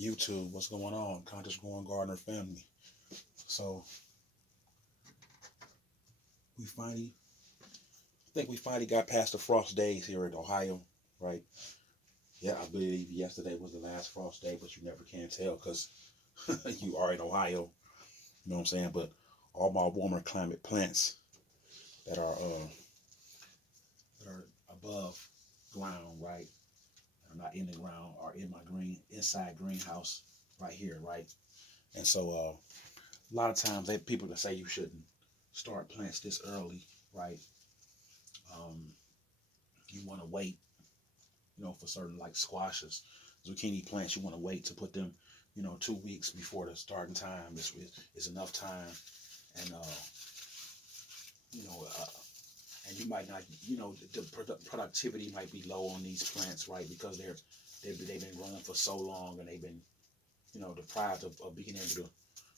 YouTube. What's going on? Conscious Growing Gardener family. So we finally, I think we finally got past the frost days here in Ohio, right? Yeah, I believe yesterday was the last frost day, but you never can tell because you are in Ohio. You know what I'm saying? But all my warmer climate plants that are above ground, right? Are not in the ground, are in my inside greenhouse right here, right? And so a lot of times people can say you shouldn't start plants this early, right? Um, you want to wait, for certain like squashes, zucchini plants, you want to wait to put them, 2 weeks before the starting time is enough time, and you know, uh, and you might not, the productivity might be low on these plants, right? Because they've been growing for so long and they've been, deprived of being able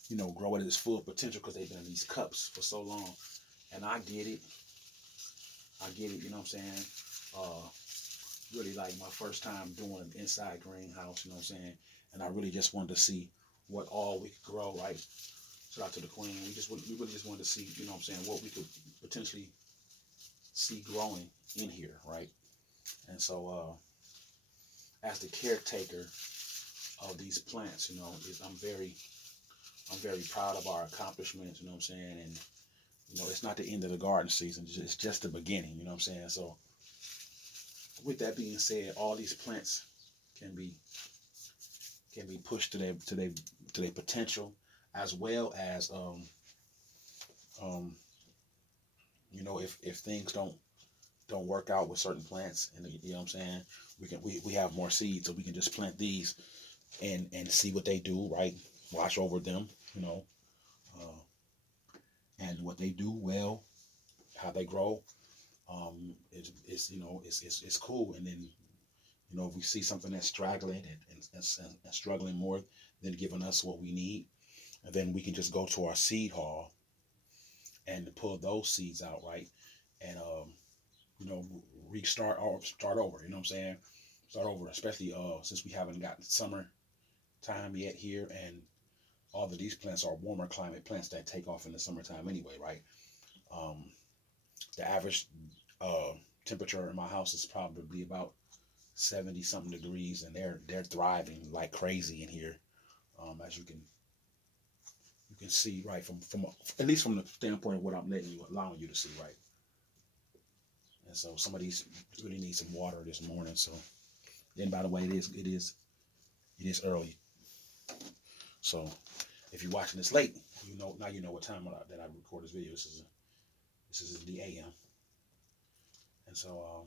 to, grow at its full potential because they've been in these cups for so long. And I get it. You know what I'm saying? Uh, really like my first time doing an inside greenhouse, you know what I'm saying? And I really just wanted to see what all we could grow, right? Shout out to the queen. We really just wanted to see, you know what I'm saying, what we could potentially see growing in here, right? And so as the caretaker of these plants, I'm very proud of our accomplishments, you know what I'm saying? And it's not the end of the garden season, it's just the beginning, you know what I'm saying? So with that being said, all these plants can be pushed to their potential, as well as um, if things don't work out with certain plants, and you know what I'm saying, we have more seeds, so we can just plant these and see what they do, right? Watch over them, uh, and what they do well, how they grow. It's cool, and then if we see something that's straggling and struggling more than giving us what we need, and then we can just go to our seed hall and pull those seeds out, right? And you know, restart or start over. You know what I'm saying? Start over, especially since we haven't gotten summer time yet here, and all of these plants are warmer climate plants that take off in the summertime anyway, right? Um, the average uh, temperature in my house is probably about 70 something degrees, and they're thriving like crazy in here, as you can see, right, from at least from the standpoint of what I'm allowing you to see, right. And so some of these really need some water this morning. So then, by the way, it is early. So if you're watching this late, now you know what time that I record this video. This is the AM. And so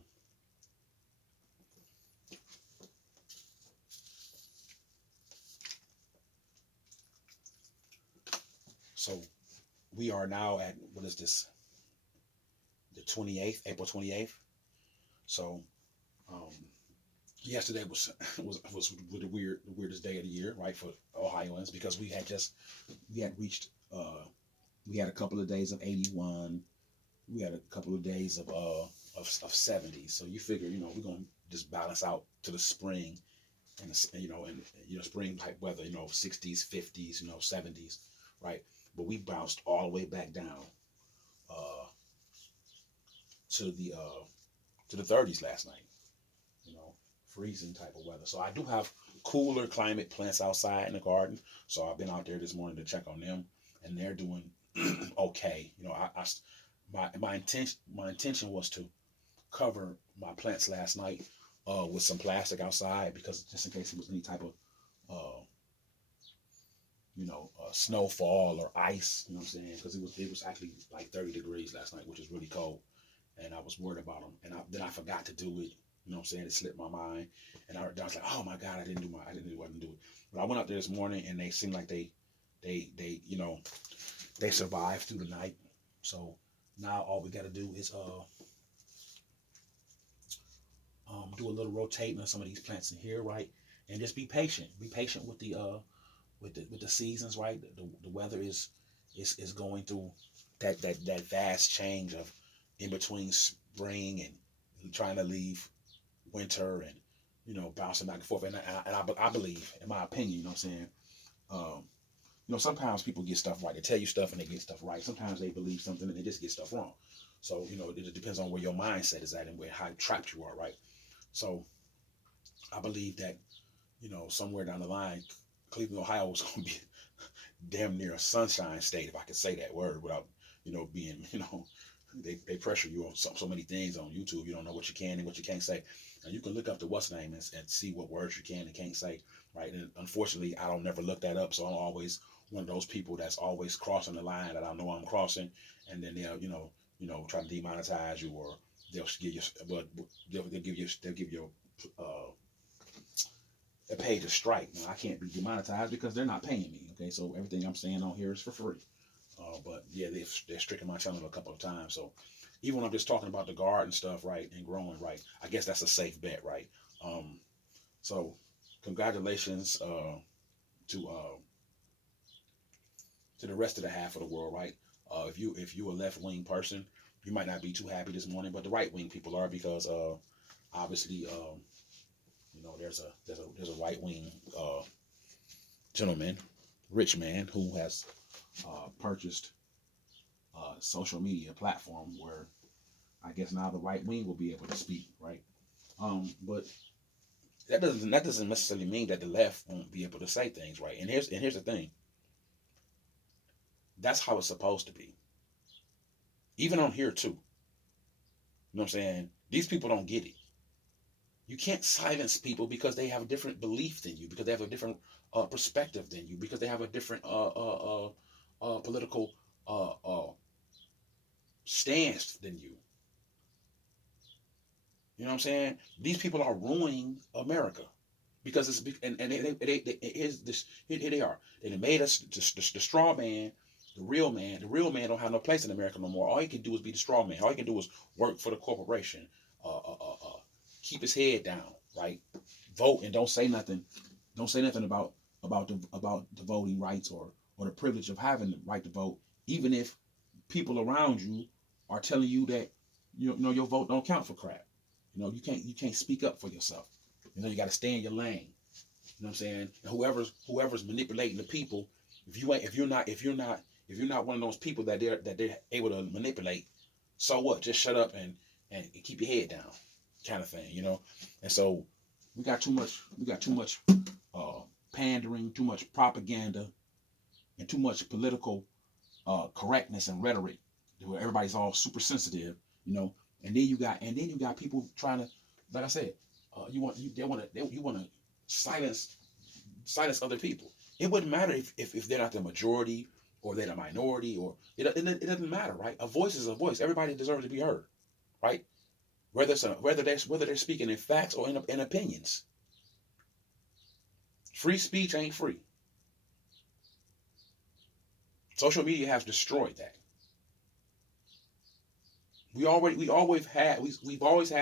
so we are now at, what is this, the 28th, April 28th. So um, yesterday was the weirdest day of the year, right, for Ohioans, because we had reached we had a couple of days of 81. We had a couple of days of 70. So you figure, we're gonna just balance out to the spring, and spring type weather, 60s, 50s, 70s, right? But we bounced all the way back down uh, to the 30s last night, you know, freezing type of weather. So I do have cooler climate plants outside in the garden. So I've been out there this morning to check on them, and they're doing okay. My intention was to cover my plants last night with some plastic outside, because just in case there was any type of uh, snowfall or ice. You know what I'm saying? Because it was actually like 30 degrees last night, which is really cold, and I was worried about them. And then I forgot to do it. You know what I'm saying? It slipped my mind, and I was like, oh my God, I didn't do it. But I went out there this morning, and they seemed like they survived through the night. So now all we got to do is do a little rotating on some of these plants in here, right? And just be patient. Be patient with the seasons, right? The weather is going through that vast change of in between spring and trying to leave winter, and bouncing back and forth. And I believe, in my opinion, what I'm saying, um, sometimes people get stuff right. They tell you stuff and they get stuff right. Sometimes they believe something and they just get stuff wrong. So, it depends on where your mindset is at and how trapped you are, right? So I believe that, somewhere down the line, Cleveland, Ohio is going to be damn near a sunshine state, if I could say that word without, being, they pressure you on so many things on YouTube. You don't know what you can and what you can't say. And you can look up the what's name and see what words you can and can't say, right? And unfortunately, I don't never look that up, so I'm always one of those people that's always crossing the line that I know I'm crossing, and then they'll, try to demonetize you, or they'll give you, but they'll give you a pay to strike. Now, I can't be demonetized because they're not paying me. Okay, so everything I'm saying on here is for free. But yeah, they're stricken my channel a couple of times. So even when I'm just talking about the garden stuff, right, and growing, right, I guess that's a safe bet, right? Um, so congratulations to uh, to the rest of the half of the world, right? If you a left wing person, you might not be too happy this morning, but the right wing people are, because obviously there's a right wing gentleman, rich man, who has purchased a social media platform where I guess now the right wing will be able to speak, right? But that doesn't necessarily mean that the left won't be able to say things, right? And here's the thing. That's how it's supposed to be. Even on here too. You know what I'm saying? These people don't get it. You can't silence people because they have a different belief than you, because they have a different perspective than you, because they have a different political stance than you. You know what I'm saying? These people are ruining America because and they here's this here they are. They made us the straw man, the real man. The real man don't have no place in America no more. All he can do is be the straw man. All he can do is work for the corporation. Keep his head down, right? Vote and don't say nothing. Don't say nothing about the voting rights, or the privilege of having the right to vote, even if people around you are telling you that your vote don't count for crap. You can't speak up for yourself. You got to stay in your lane. You know what I'm saying? And whoever's manipulating the people, if you're not one of those people that they're able to manipulate, so what? Just shut up and keep your head down, kind of thing. And so we got too much uh, pandering, too much propaganda, and too much political correctness and rhetoric, where everybody's all super sensitive. you know. And then you got people trying to, like I said, you want to silence other people. It wouldn't matter if they're not the majority or they're the minority, or it doesn't matter, right? A voice is a voice. Everybody deserves to be heard, right? Whether they're speaking in facts or in opinions. Free speech ain't free. Social media has destroyed that. We've always had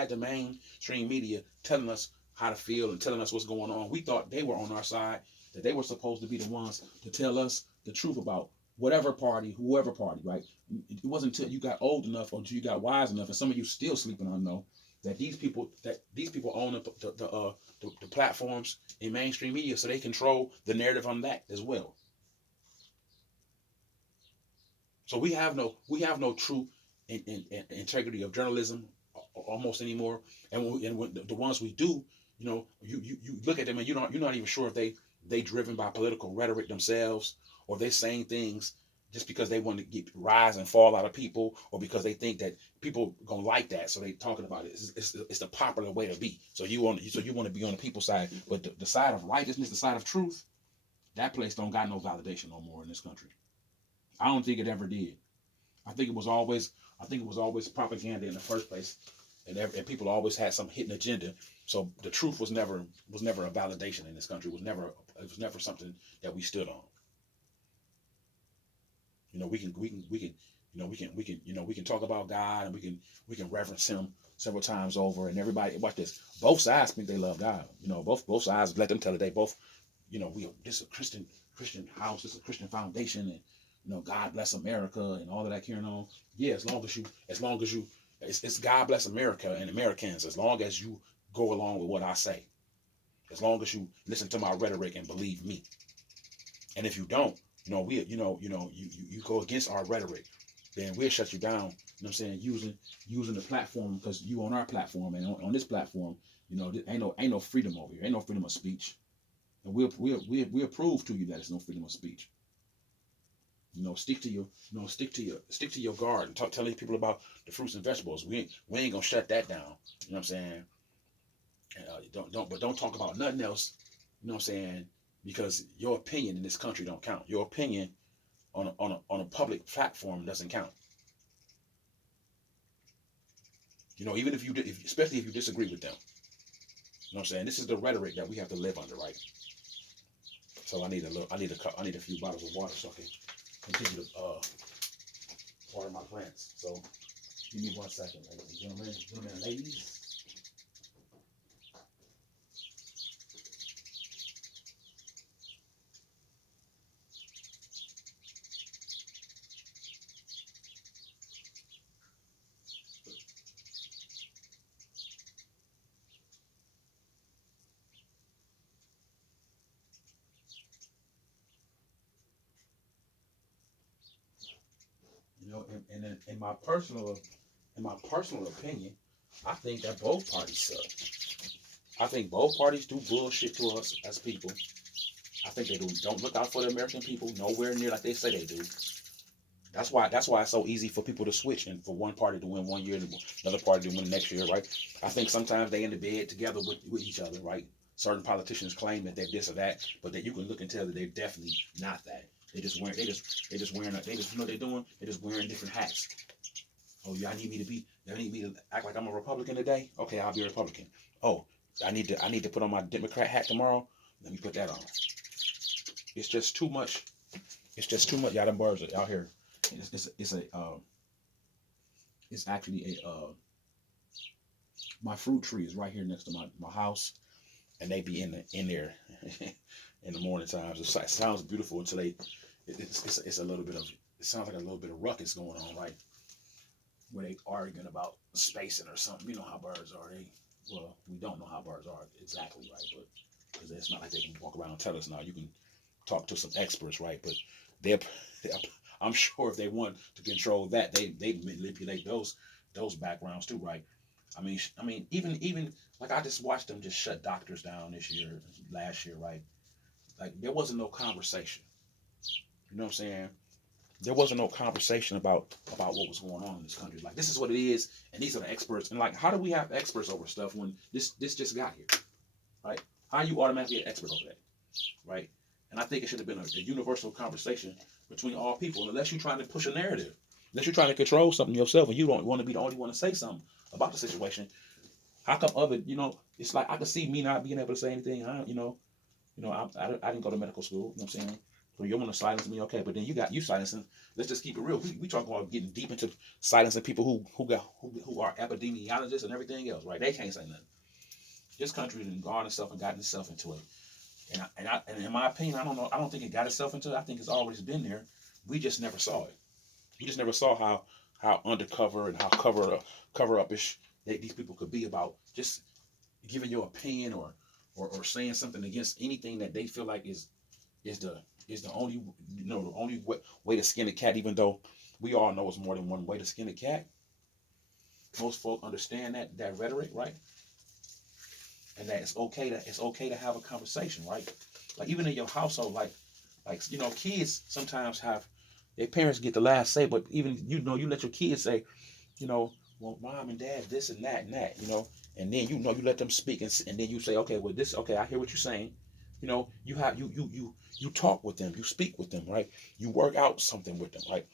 the mainstream media telling us how to feel and telling us what's going on. We thought they were on our side, that they were supposed to be the ones to tell us the truth about whoever party, right? It wasn't until you got old enough or until you got wise enough, and some of you still sleeping on know that these people own the platforms in mainstream media, so they control the narrative on that as well. So we have no true integrity of journalism almost anymore. And when the ones we do, you look at them and you're not even sure if they driven by political rhetoric themselves, or they're saying things just because they want to get rise and fall out of people, or because they think that people gonna like that, so they talking about it. It's the popular way to be. So you want to be on the people's side, but the side of righteousness, the side of truth, that place don't got no validation no more in this country. I don't think it ever did. I think it was always propaganda in the first place, and people always had some hidden agenda. So the truth was never a validation in this country. It was never something that we stood on. We can talk about God, and we can reference Him several times over, and everybody watch this. Both sides think they love God. Both sides let them tell it. They both, this is a Christian house. This is a Christian foundation, and God bless America and all of that carrying on. Yeah, as long as you, it's God bless America and Americans, as long as you go along with what I say. as long as you listen to my rhetoric and believe me. And if you don't, you go against our rhetoric, then we'll shut you down. You know what I'm saying? Using the platform, because you on our platform, and on this platform, ain't no freedom over here. Ain't no freedom of speech. And we'll prove to you that it's no freedom of speech. Stick to your garden. Tell these people about the fruits and vegetables. We ain't gonna shut that down. You know what I'm saying? Don't talk about nothing else. You know what I'm saying? Because your opinion in this country don't count. Your opinion on a public platform doesn't count. Even especially if you disagree with them. You know what I'm saying? This is the rhetoric that we have to live under, right? So I need a few bottles of water so I can continue to water my plants. So give me 1 second, ladies and gentlemen and ladies. In my personal opinion, I think that both parties suck. I think both parties do bullshit to us as people. I think they don't look out for the American people nowhere near like they say they do. That's why it's so easy for people to switch and for one party to win 1 year and another party to win next year, right? I think sometimes they in the bed together with each other, right? Certain politicians claim that they're this or that, but that you can look and tell that they're definitely not that. They just wearing you know what they're doing? They're just wearing different hats. Oh, y'all need me to act like I'm a Republican today? Okay, I'll be a Republican. Oh, I need to put on my Democrat hat tomorrow. Let me put that on. It's just too much. It's just too much. Y'all, them birds are out here. It's actually my fruit tree is right here next to my house, and they be in there in the morning times. It sounds beautiful until it's a little bit of, it sounds like a little bit of ruckus going on, right? Where they arguing about spacing or something. You know how birds are. We don't know how birds are exactly, right? But because it's not like they can walk around and tell us now. You can talk to some experts, right? But they're I'm sure if they want to control that, they manipulate those backgrounds too, right? I mean, even like I just watched them just shut doctors down last year, right? Like there wasn't no conversation. You know what I'm saying? There wasn't no conversation about what was going on in this country. Like this is what it is, and these are the experts. And like, how do we have experts over stuff when this just got here, right? How you automatically an expert over that, right? And I think it should have been a universal conversation between all people, unless you're trying to push a narrative, unless you're trying to control something yourself, and you don't want to be the only one to say something about the situation. How come it's like I could see me not being able to say anything. I didn't go to medical school. You know what I'm saying? So you want to silence me, okay? But then you silencing. Let's just keep it real. We talk about getting deep into silencing people who are epidemiologists and everything else, right? They can't say nothing. This country has gone itself and gotten itself into it. And in my opinion, I don't know. I don't think it got itself into it. I think it's always been there. We just never saw it. We just never saw how undercover and how cover up-ish these people could be about just giving your opinion or saying something against anything that they feel like is the only way to skin a cat. Even though we all know it's more than one way to skin a cat. Most folk understand that rhetoric, right? And that it's okay to have a conversation, right? Like even in your household, like kids sometimes have their parents get the last say, but even you let your kids say, well, mom and dad this and that, and then you let them speak, and then you say, okay, well this, okay, I hear what you're saying. You have you talk with them, you speak with them, right? You work out something with them, right?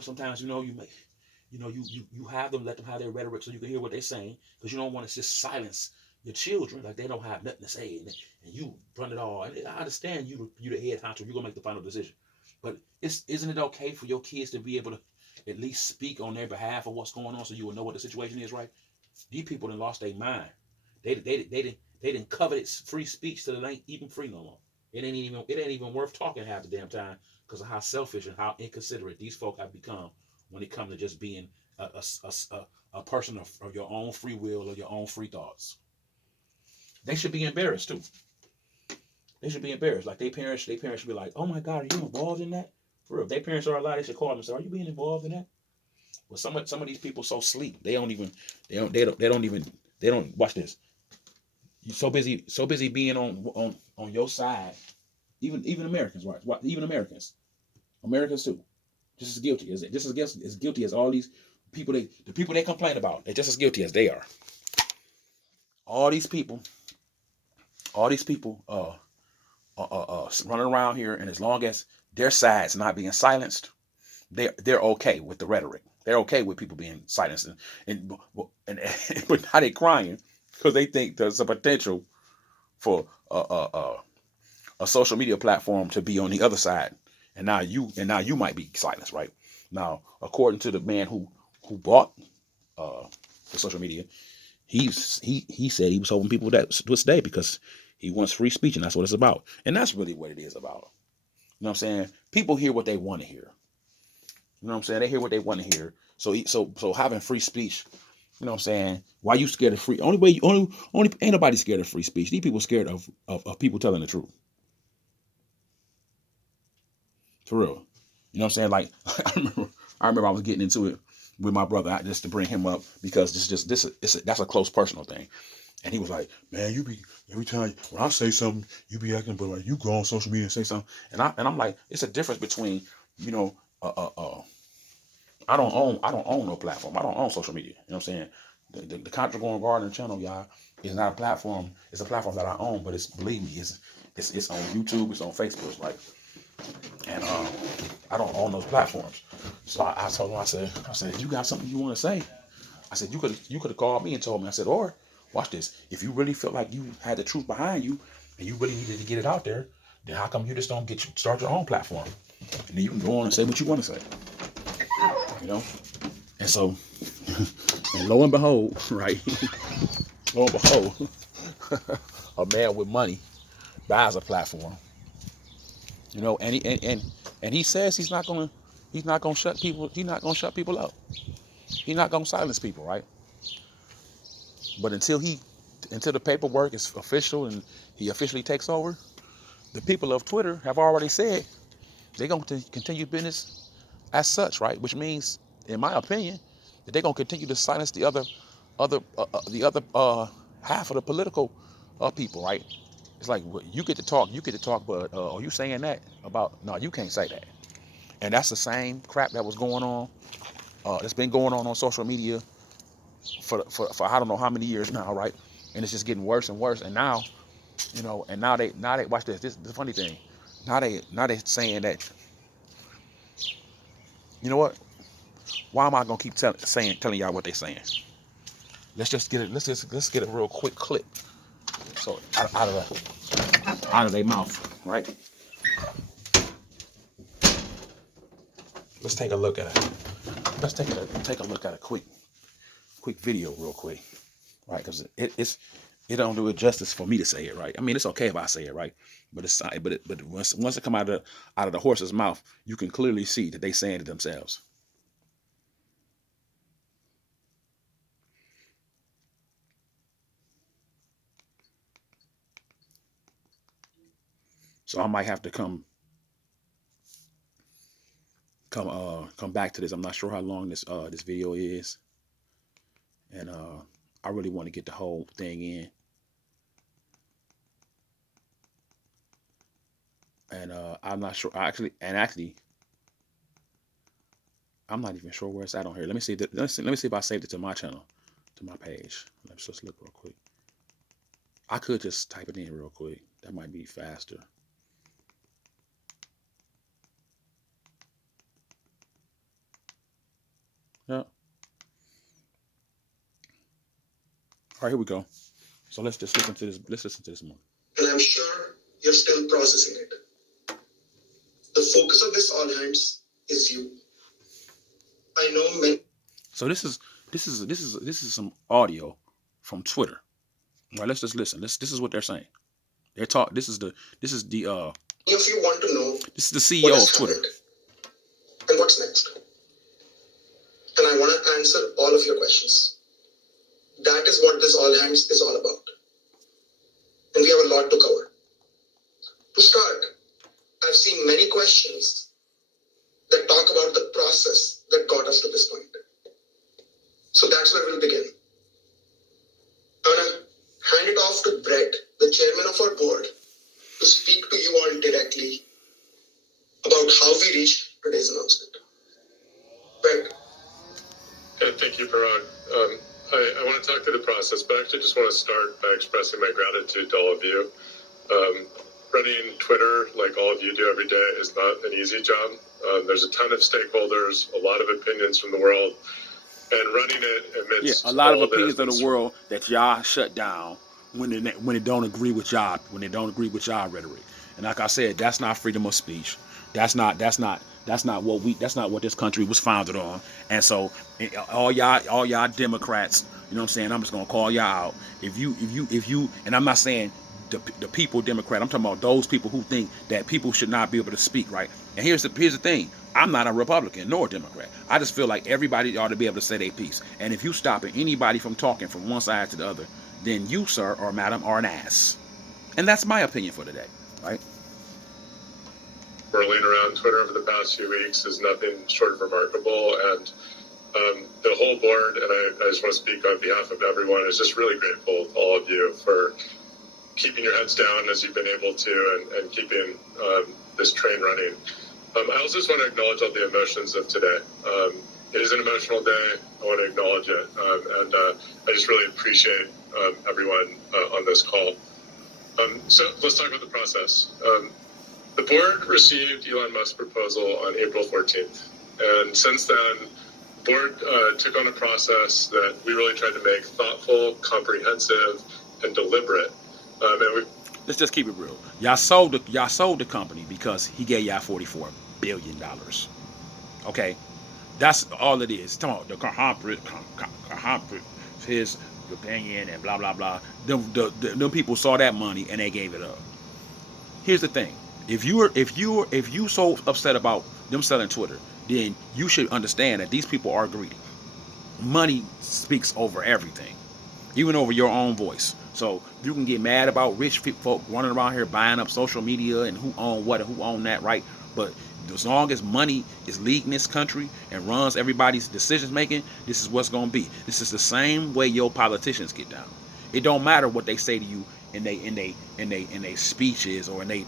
Sometimes you have them, let them have their rhetoric so you can hear what they're saying, because you don't want to just silence your children like they don't have nothing to say, and you run it all. And I understand you the head honcho, you're gonna make the final decision, but isn't it okay for your kids to be able to at least speak on their behalf of what's going on, so you will know what the situation is, right? These people done lost their mind. They didn't covet free speech till it ain't even free no more. It ain't even worth talking half the damn time because of how selfish and how inconsiderate these folk have become when it comes to just being a person of your own free will or your own free thoughts. They should be embarrassed too. They should be embarrassed. Like their parents should be like, "Oh my God, are you involved in that?" For real, if their parents are alive, they should call them and say, "Are you being involved in that?" Well, some of these people so sleep. They don't watch this. You so busy being on your side. Even Americans, right? Even Americans too, just as guilty as guilty as all these people. The people they complain about, they're just as guilty as they are. All these people, all these people, running around here, and as long as their side's not being silenced, they're okay with the rhetoric. They're okay with people being silenced, and but now they crying because they think there's a potential for a social media platform to be on the other side, and now you might be silenced, right? Now, according to the man who bought the social media, he said he was hoping people that would stay because he wants free speech, and that's what it's about, and that's really what it is about. You know what I'm saying? People hear what they want to hear. You know what I'm saying? They hear what they want to hear. So having free speech, you know what I'm saying? Why you scared of free? Only ain't nobody scared of free speech. These people scared of people telling the truth. For real. You know what I'm saying? Like I remember I was getting into it with my brother just to bring him up because that's a close personal thing. And he was like, "Man, you be every time when I say something, you be acting, but like you go on social media and say something." And I'm like, it's a difference between, you know, I don't own no platform. I don't own social media. You know what I'm saying? The Contra Going Gardener channel, y'all, is not a platform. It's a platform that I own, but believe me, it's on YouTube, it's on Facebook, like, and I don't own those platforms. So I told him, I said, you got something you want to say? I said, you could have called me and told me. I said, or watch this. If you really felt like you had the truth behind you and you really needed to get it out there, then how come you just don't start your own platform? And then you can go on and say what you want to say. You know? And so, and lo and behold, right? Lo and behold, a man with money buys a platform. You know, and he says he's not gonna shut people. He's not gonna shut people up. He's not gonna silence people, right? But until the paperwork is official and he officially takes over, the people of Twitter have already said they're going to continue business as such, right? Which means, in my opinion, that they're going to continue to silence the other half of the political people, right? It's like, well, you get to talk, but are you saying that about? No, you can't say that. And that's the same crap that was going on. That's been going on social media for I don't know how many years now, right? And it's just getting worse and worse. And now, you know, and now they watch this. This is the funny thing. Now they saying that, you know what? Why am I gonna keep telling y'all what they saying? Let's just get it. Let's get a real quick clip. So out of their mouth, right? Let's take a look at it. Let's take a look at a quick video real quick, right? Because it don't do it justice for me to say it, right? I mean, it's okay if I say it, right? But once it come out of the horse's mouth, you can clearly see that they saying it themselves. So I might have to come back to this. I'm not sure how long this video is, and I really want to get the whole thing in. And I'm not sure. Actually, I'm not even sure where it's at on here. Let me see. Let me see if I saved it to my channel, to my page. Let's just look real quick. I could just type it in real quick. That might be faster. Yeah. All right, here we go. So let's just listen to this. Let's listen to this one. And I'm sure you're still processing it. The focus of this all hands is you. I know men. So this is some audio from Twitter. All right, let's just listen. This is what they're saying. They're talk. This is the If you want to know, this is the CEO of Twitter. And what's next? And I want to answer all of your questions. That is what this all hands is all about. and we have a lot to cover. To start, I've seen many questions that talk about the process that got us to this point. So that's where we'll begin. I'm going to hand it off to Brett, the chairman of our board, to speak to you all directly about how we reached today's announcement. Brett. Thank you, Parag. I want to talk through the process, but I actually just want to start by expressing my gratitude to all of you. Running Twitter, like all of you do every day, is not an easy job. There's a ton of stakeholders, a lot of opinions from the world, and running it amidst a lot of all opinions this, of the world that y'all shut down when they don't agree with y'all, when they don't agree with y'all rhetoric. And like I said, that's not freedom of speech. That's not what this country was founded on. And so all y'all Democrats, you know what I'm saying? I'm just gonna call y'all out. If you, and I'm not saying the people Democrat. I'm talking about those people who think that people should not be able to speak, right? And here's the thing. I'm not a Republican nor a Democrat. I just feel like everybody ought to be able to say their piece. And if you stopping anybody from talking from one side to the other, then you, sir or madam, are an ass. And that's my opinion for today, right? Whirling around Twitter over the past few weeks is nothing short of remarkable, and the whole board, and I just want to speak on behalf of everyone, is just really grateful to all of you for keeping your heads down as you've been able to, and keeping this train running. I also just want to acknowledge all the emotions of today. It is an emotional day. I want to acknowledge it, and I just really appreciate everyone on this call. So let's talk about the process. The board received Elon Musk's proposal on April 14th, and since then, the board took on a process that we really tried to make thoughtful, comprehensive, and deliberate. And let's just keep it real. Y'all sold the company because he gave y'all $44 billion. Okay, that's all it is. Talking about his opinion and blah blah blah. Them people saw that money and they gave it up. Here's the thing: if you so upset about them selling Twitter, then you should understand that these people are greedy. Money speaks over everything, even over your own voice. So you can get mad about rich folk running around here buying up social media and who own what and who own that, right? But as long as money is leading this country and runs everybody's decisions making, this is what's gonna be. This is the same way your politicians get down. It don't matter what they say to you in they speeches or when they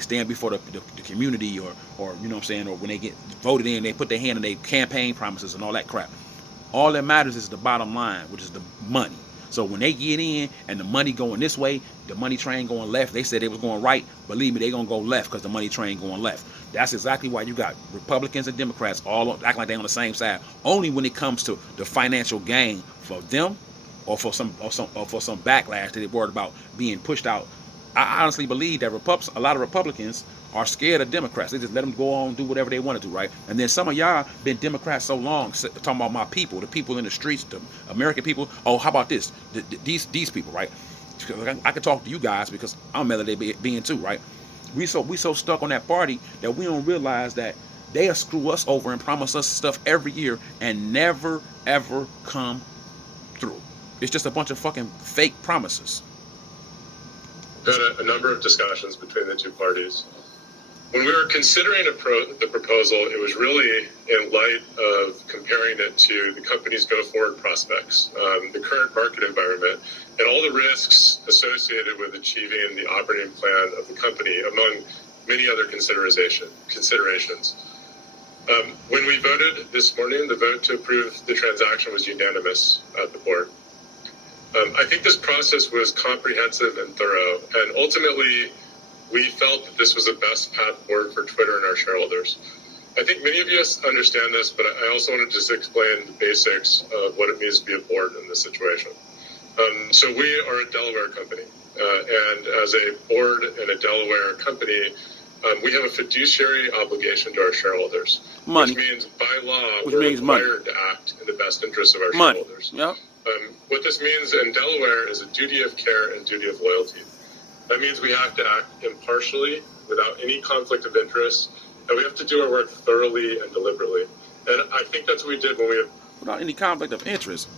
stand before the community or you know what I'm saying, or when they get voted in, they put their hand in their campaign promises and all that crap. All that matters is the bottom line, which is the money. So when they get in and the money going this way, the money train going left, they said they was going right. Believe me, they gonna go left because the money train going left. That's exactly why you got Republicans and Democrats all acting like they on the same side. Only when it comes to the financial gain for them, or for some backlash that they're worried about being pushed out. I honestly believe that a lot of Republicans are scared of Democrats. They just let them go on and do whatever they want to do, right? And then some of y'all been Democrats so long, talking about my people, the people in the streets, the American people. Oh, how about this? These people, right? I can talk to you guys because I'm melody being too, right? We so stuck on that party that we don't realize that they'll screw us over and promise us stuff every year and never ever come through. It's just a bunch of fucking fake promises. We've had a number of discussions between the two parties. When we were considering the proposal, it was really in light of comparing it to the company's go-forward prospects, the current market environment, and all the risks associated with achieving the operating plan of the company, among many other considerations. When we voted this morning, the vote to approve the transaction was unanimous at the board. I think this process was comprehensive and thorough, and ultimately, we felt that this was the best path forward for Twitter and our shareholders. I think many of you understand this, but I also want to just explain the basics of what it means to be a board in this situation. So we are a Delaware company, and as a board in a Delaware company, we have a fiduciary obligation to our shareholders, money. Which means by law we're required to act in the best interest of our shareholders. Yep. What this means in Delaware is a duty of care and duty of loyalty. That means we have to act impartially, without any conflict of interest, and we have to do our work thoroughly and deliberately. And I think that's what we did when without any conflict of interest.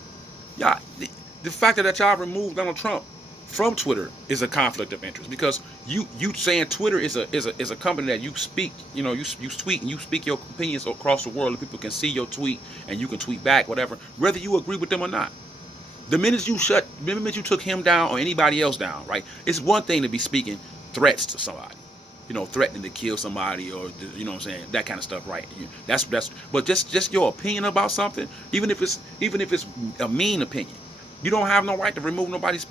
Y'all, the fact that y'all removed Donald Trump from Twitter is a conflict of interest, because you saying Twitter is a company that you speak, you know, you tweet and you speak your opinions across the world, and people can see your tweet and you can tweet back, whatever, whether you agree with them or not. The minute you took him down or anybody else down, right? It's one thing to be speaking threats to somebody, you know, threatening to kill somebody, or, you know what I'm saying, that kind of stuff, right? That's but just your opinion about something, even if it's a mean opinion, you don't have no right to remove nobody's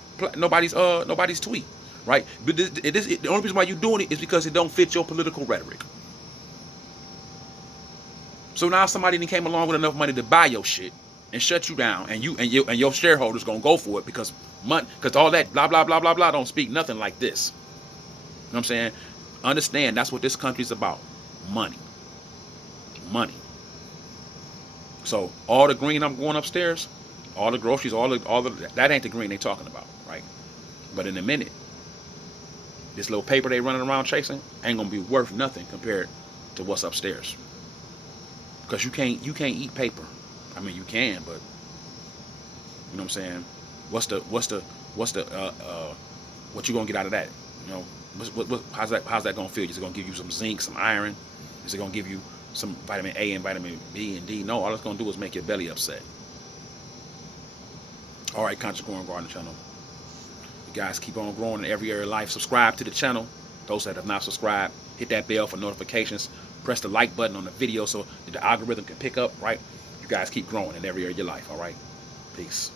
tweet, right? But the only reason why you're doing it is because it don't fit your political rhetoric. So now somebody came along with enough money to buy your shit and shut you down, and your shareholders gonna go for it because money, because all that blah blah blah blah blah don't speak nothing like this. You know what I'm saying? Understand, that's what this country's about. Money. Money. So all the green I'm going upstairs, all the groceries, all the that ain't the green they talking about, right? But in a minute, this little paper they running around chasing ain't gonna be worth nothing compared to what's upstairs. Because you can't eat paper. I mean, you can, but you know what I'm saying? What you gonna get out of that? You know, how's that gonna feel? Is it gonna give you some zinc, some iron? Is it gonna give you some vitamin A and vitamin B and D? No, all it's gonna do is make your belly upset. All right, Conscious Growing Garden channel. You guys keep on growing in every area of life. Subscribe to the channel. Those that have not subscribed, hit that bell for notifications. Press the like button on the video so that the algorithm can pick up, right? You guys keep growing in every area of your life, all right? Peace.